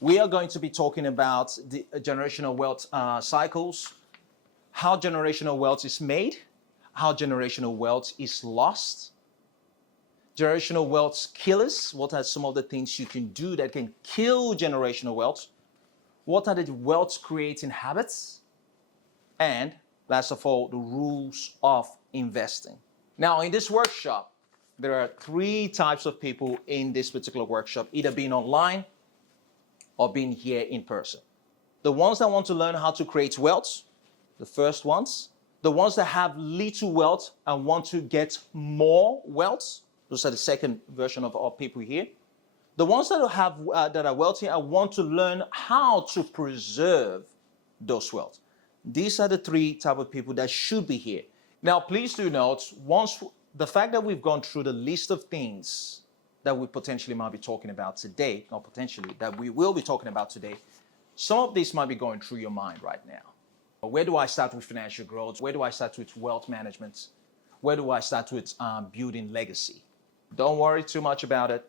We are going to be talking about the generational wealth cycles, how generational wealth is made, how generational wealth is lost, generational wealth killers. What are some of the things you can do that can kill generational wealth? What are the wealth creating habits? And last of all, the rules of investing. Now, in this workshop, there are three types of people in this particular workshop, either being online or being here in person. The ones that want to learn how to create wealth, the first ones. The ones that have little wealth and want to get more wealth, those are the second version of our people here. The ones that are wealthy and want to learn how to preserve those wealth. These are the three type of people that should be here. Now, please do note, once the fact that we've gone through the list of things that we potentially might be talking about today, not potentially, that we will be talking about today, some of these might be going through your mind right now. Where do I start with financial growth? Where do I start with wealth management? Where do I start with building legacy? Don't worry too much about it.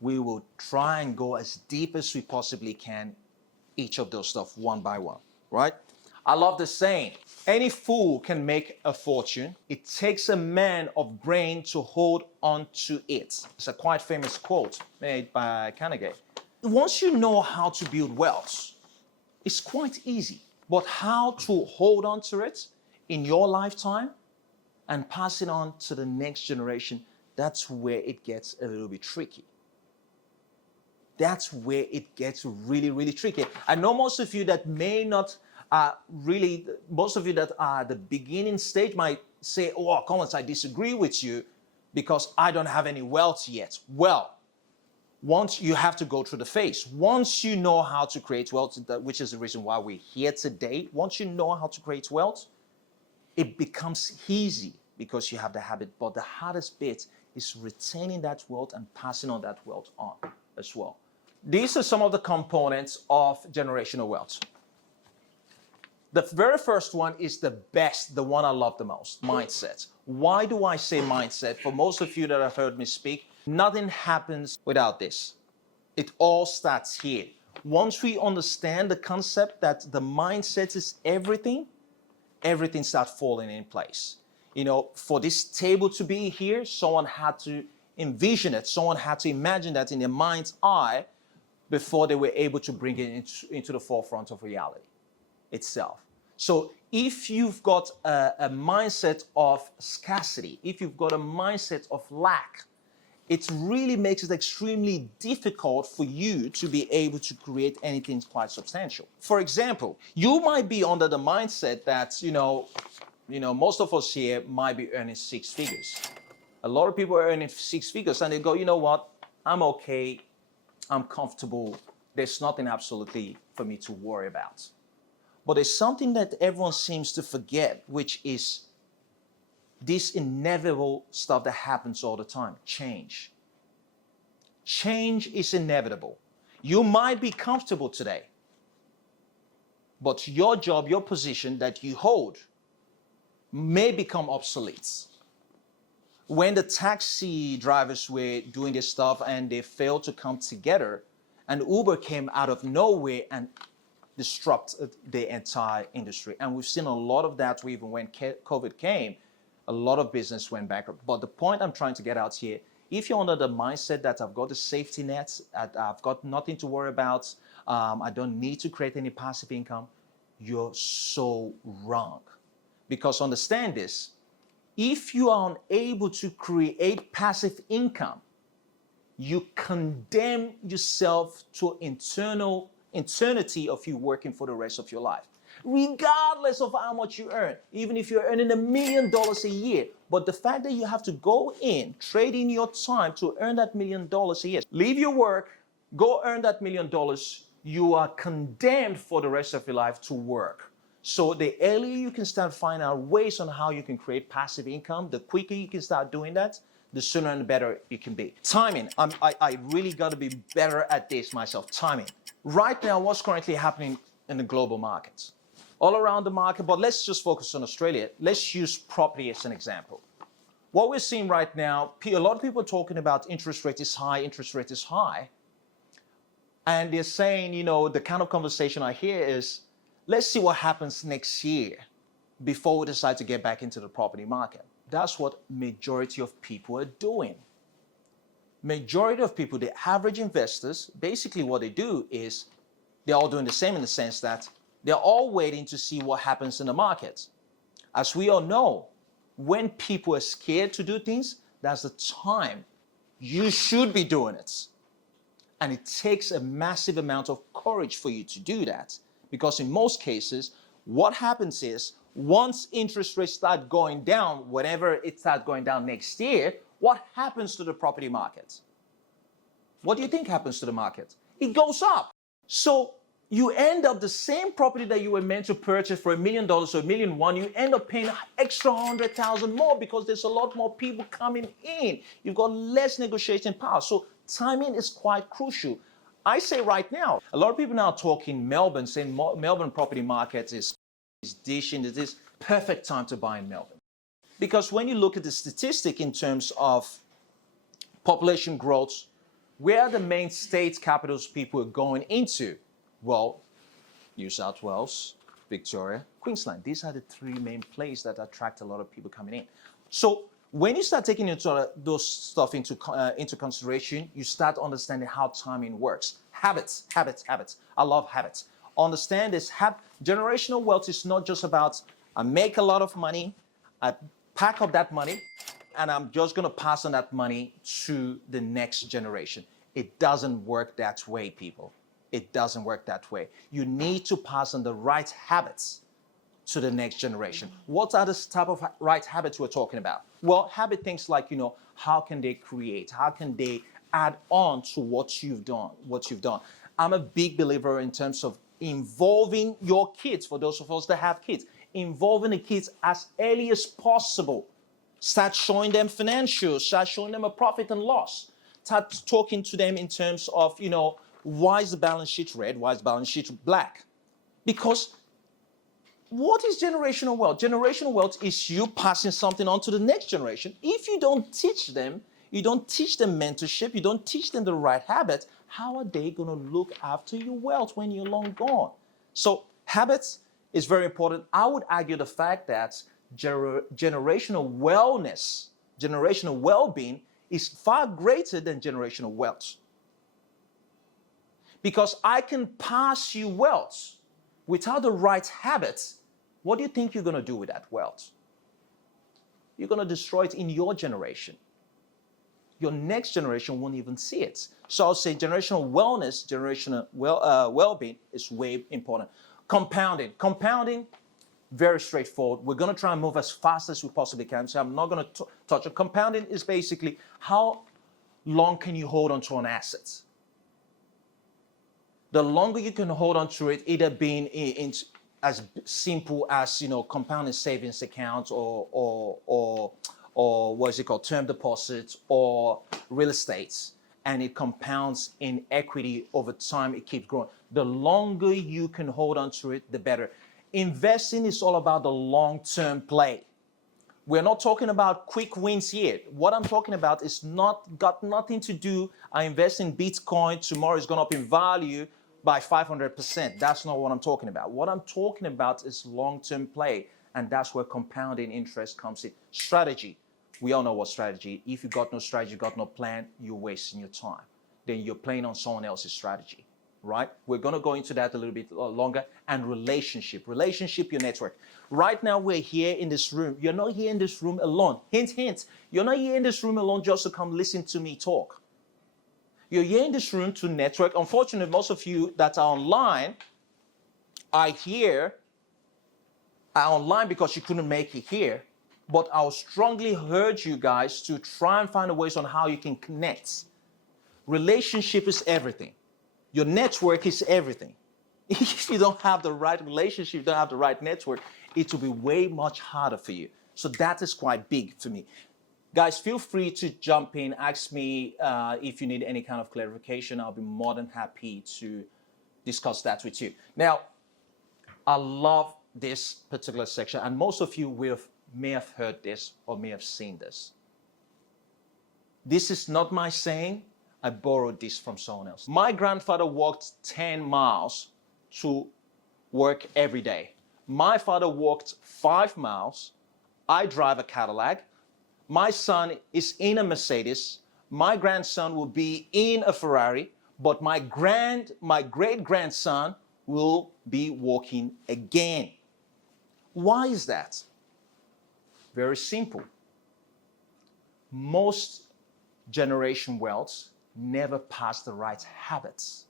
We will try and go as deep as we possibly can, each of those stuff one by one, right? I love the saying, any fool can make a fortune. It takes a man of brain to hold on to it. It's a quite famous quote made by Carnegie. Once you know how to build wealth, it's quite easy. But how to hold on to it in your lifetime and pass it on to the next generation, that's where it gets a little bit tricky. That's where it gets really, really tricky. I know most of you that may not most of you that are at the beginning stage might say, oh, Collins, I disagree with you because I don't have any wealth yet. Well, once you have to go through the phase, once you know how to create wealth, which is the reason why we're here today, once you know how to create wealth, it becomes easy because you have the habit. But the hardest bit is retaining that wealth and passing on that wealth on as well. These are some of the components of generational wealth. The very first one is the best, the one I love the most, mindset. Why do I say mindset? For most of you that have heard me speak, nothing happens without this. It all starts here. Once we understand the concept that the mindset is everything, everything starts falling in place. You know, for this table to be here, someone had to envision it. Someone had to imagine that in their mind's eye before they were able to bring it into the forefront of reality itself. So if you've got a mindset of scarcity, if you've got a mindset of lack, it really makes it extremely difficult for you to be able to create anything quite substantial. For example, you might be under the mindset that, you know, most of us here might be earning six figures. A lot of people are earning six figures and they go, you know what, I'm okay, I'm comfortable, there's nothing absolutely for me to worry about. But there's something that everyone seems to forget, which is this inevitable stuff that happens all the time, change. Change is inevitable. You might be comfortable today, but your job, your position that you hold may become obsolete. When the taxi drivers were doing this stuff and they failed to come together, and Uber came out of nowhere and disrupted the entire industry. And we've seen a lot of that even when COVID came, a lot of business went bankrupt. But the point I'm trying to get out here, if you're under the mindset that I've got the safety nets, I've got nothing to worry about, I don't need to create any passive income, you're so wrong. Because understand this, if you are unable to create passive income, you condemn yourself to eternity of you working for the rest of your life, regardless of how much you earn, even if you're earning $1 million a year. But the fact that you have to go in, trade in your time to earn that $1 million a year, leave your work, go earn that $1 million, you are condemned for the rest of your life to work. So the earlier you can start finding out ways on how you can create passive income, the quicker you can start doing that, the sooner and the better you can be. Timing, I really got to be better at this myself, timing. Right now, what's currently happening in the global markets? All around the market, but let's just focus on Australia. Let's use property as an example. What we're seeing right now, a lot of people are talking about interest rate is high, And they're saying, the kind of conversation I hear is, let's see what happens next year before we decide to get back into the property market. That's what majority of people are doing. Majority of people, the average investors, basically what they do is they're all doing the same in the sense that they're all waiting to see what happens in the market. As we all know, when people are scared to do things, that's the time you should be doing it. And it takes a massive amount of courage for you to do that. Because in most cases, what happens is once interest rates start going down, whenever it starts going down next year, what happens to the property market? What do you think happens to the market? It goes up. So you end up the same property that you were meant to purchase for $1 million or $1.1 million, you end up paying extra 100,000 more because there's a lot more people coming in. You've got less negotiating power. So timing is quite crucial. I say right now, a lot of people now talking Melbourne, saying Melbourne property market is dishing. It is perfect time to buy in Melbourne. Because when you look at the statistic in terms of population growth, where are the main state capitals people are going into? Well, New South Wales, Victoria, Queensland. These are the three main places that attract a lot of people coming in. So when you start taking those stuff into consideration, you start understanding how timing works. Habits. I love habits. Understand this. Generational wealth is not just about I make a lot of money, I pack up that money, and I'm just going to pass on that money to the next generation. It doesn't work that way, people. It doesn't work that way. You need to pass on the right habits to the next generation. What are the type of right habits we're talking about? Well, habit things like, how can they create? How can they add on to what you've done? I'm a big believer in terms of involving your kids, for those of us that have kids, involving the kids as early as possible. Start showing them financials, start showing them a profit and loss. Start talking to them in terms of, why is the balance sheet red? Why is the balance sheet black? Because what is generational wealth? Generational wealth is you passing something on to the next generation. If you don't teach them mentorship, you don't teach them the right habits, how are they going to look after your wealth when you're long gone? So habits is very important. I would argue the fact that generational wellness, generational well-being is far greater than generational wealth. Because I can pass you wealth without the right habits. What do you think you're going to do with that wealth? You're going to destroy it in your generation. Your next generation won't even see it. So I'll say generational wellness, generational well-being is way important. Compounding, very straightforward. We're going to try and move as fast as we possibly can. So I'm not going to touch it. Compounding is basically how long can you hold on to an asset? The longer you can hold on to it, either being as simple as compounding savings accounts or what is it called, term deposits or real estate, and it compounds in equity over time. It keeps growing. The longer you can hold on to it, the better. Investing is all about the long-term play. We're not talking about quick wins here. What I'm talking about is got nothing to do. I invest in Bitcoin, tomorrow it's gone up in value by 500%. That's not what I'm talking about. What I'm talking about is long-term play, and that's where compounding interest comes in. Strategy. We all know what strategy. If you got no strategy, you got no plan, you're wasting your time. Then you're playing on someone else's strategy, right? We're going to go into that a little bit longer. And relationship, your network. Right now, we're here in this room. You're not here in this room alone. Hint, hint. You're not here in this room alone just to come listen to me talk. You're here in this room to network. Unfortunately, most of you that are online are online because you couldn't make it here. But I would strongly urge you guys to try and find ways on how you can connect. Relationship is everything. Your network is everything. If you don't have the right relationship, you don't have the right network, it will be way much harder for you. So that is quite big for me. Guys, feel free to jump in, ask me if you need any kind of clarification. I'll be more than happy to discuss that with you. Now, I love this particular section, and most of you may have heard this or may have seen this. This is not my saying. I borrowed this from someone else. My grandfather walked 10 miles to work every day. My father walked 5 miles. I drive a Cadillac. My son is in a Mercedes. My grandson will be in a Ferrari, but my great-grandson will be walking again. Why is that? Very simple. Most generation wealth never pass the right habits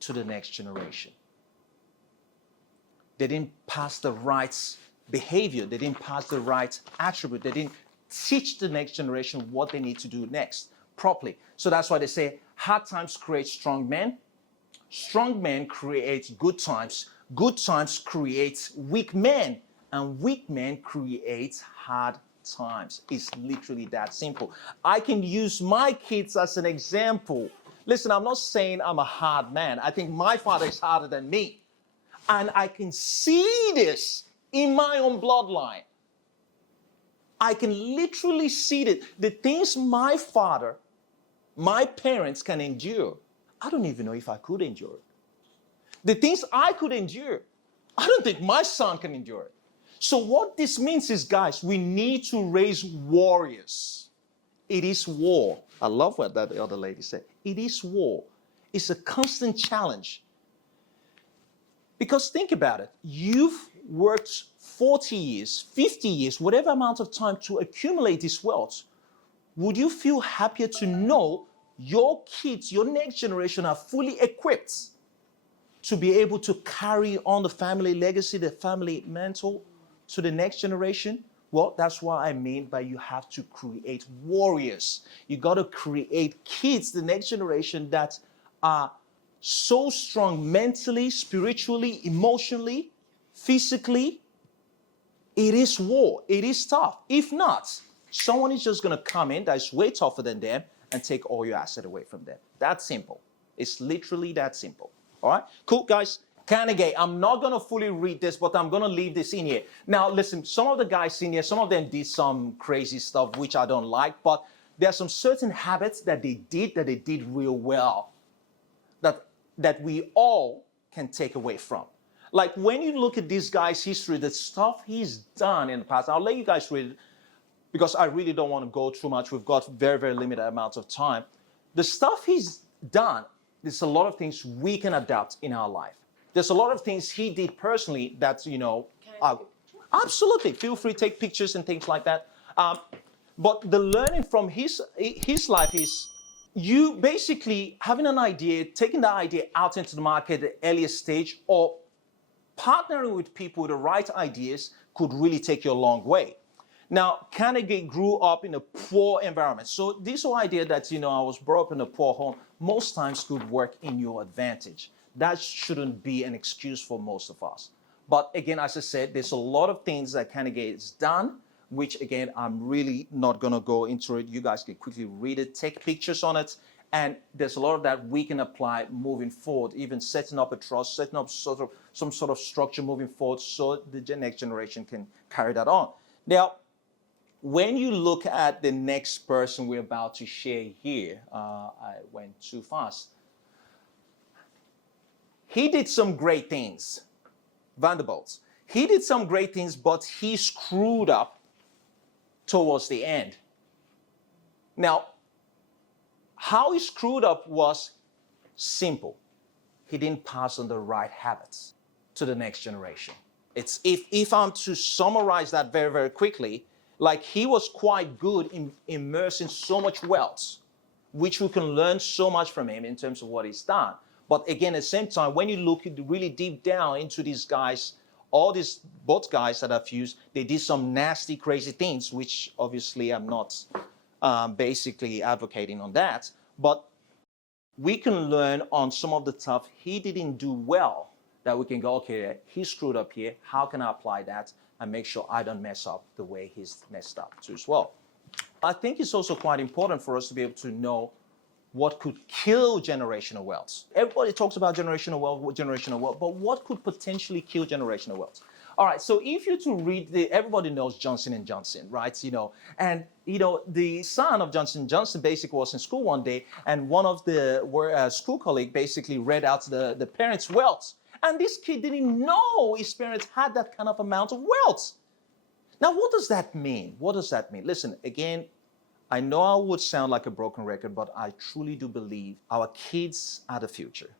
to the next generation. They didn't pass the right behavior. They didn't pass the right attribute. They didn't teach the next generation what they need to do next properly. So that's why they say hard times create strong men. Strong men create good times. Good times create weak men. And weak men create hard times. It's literally that simple. I can use my kids as an example. Listen, I'm not saying I'm a hard man. I think my father is harder than me. And I can see this in my own bloodline. I can literally see it. The things my father, my parents can endure, I don't even know if I could endure it. The things I could endure, I don't think my son can endure it. So what this means is, guys, we need to raise warriors. It is war. I love what that other lady said. It is war. It's a constant challenge. Because think about it. You've worked 40 years, 50 years, whatever amount of time to accumulate this wealth. Would you feel happier to know your kids, your next generation are fully equipped to be able to carry on the family legacy, the family mantle to the next generation? Well, that's what I mean by you have to create warriors. You got to create kids, the next generation that are so strong mentally, spiritually, emotionally, physically. It is war. It is tough. If not, someone is just going to come in that is way tougher than them and take all your asset away from them. That's simple. It's literally that simple. All right? Cool, guys. Carnegie, I'm not going to fully read this, but I'm going to leave this in here. Now, listen, some of the guys in here, some of them did some crazy stuff, which I don't like, but there are some certain habits that they did real well that we all can take away from. Like when you look at this guy's history, the stuff he's done in the past, I'll let you guys read it because I really don't want to go too much. We've got very, very limited amounts of time. The stuff he's done, there's a lot of things we can adapt in our life. There's a lot of things he did personally that, absolutely, feel free to take pictures and things like that. But the learning from his life is you basically having an idea, taking that idea out into the market at the earliest stage, or partnering with people with the right ideas could really take you a long way. Now, Carnegie grew up in a poor environment. So this whole idea that, I was brought up in a poor home, most times could work in your advantage. That shouldn't be an excuse for most of us. But again, as I said, there's a lot of things that Carnegie has done, which again, I'm really not gonna go into it. You guys can quickly read it, take pictures on it. And there's a lot of that we can apply moving forward, even setting up a trust, setting up some sort of structure moving forward so the next generation can carry that on. Now, when you look at the next person we're about to share here, I went too fast. He did some great things, Vanderbilt. He did some great things, but he screwed up towards the end. Now, how he screwed up was simple. He didn't pass on the right habits to the next generation. It's if I'm to summarize that very, very quickly, like he was quite good in immersing so much wealth, which we can learn so much from him in terms of what he's done. But again, at the same time, when you look really deep down into these guys, both guys that I've used, they did some nasty, crazy things, which obviously I'm not basically advocating on that. But we can learn on some of the stuff he didn't do well that we can go, okay, he screwed up here. How can I apply that and make sure I don't mess up the way he's messed up too as well? I think it's also quite important for us to be able to know what could kill generational wealth. Everybody talks about generational wealth, but what could potentially kill generational wealth? All right, so if you to read everybody knows Johnson and Johnson, right? And the son of Johnson Johnson basically was in school one day, and one of the school colleague basically read out the parents' wealth, and this kid didn't know his parents had that kind of amount of wealth. Now, what does that mean? What does that mean? Listen, again, I know I would sound like a broken record, but I truly do believe our kids are the future.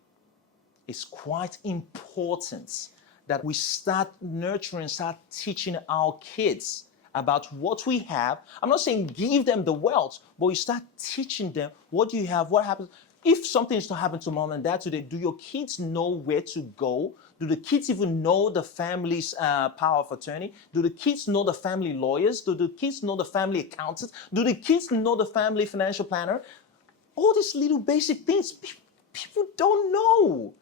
It's quite important that we start nurturing, start teaching our kids about what we have. I'm not saying give them the wealth, but you start teaching them what you have, what happens. If something is to happen to mom and dad today, do your kids know where to go? Do the kids even know the family's power of attorney? Do the kids know the family lawyers? Do the kids know the family accountants? Do the kids know the family financial planner? All these little basic things, people don't know.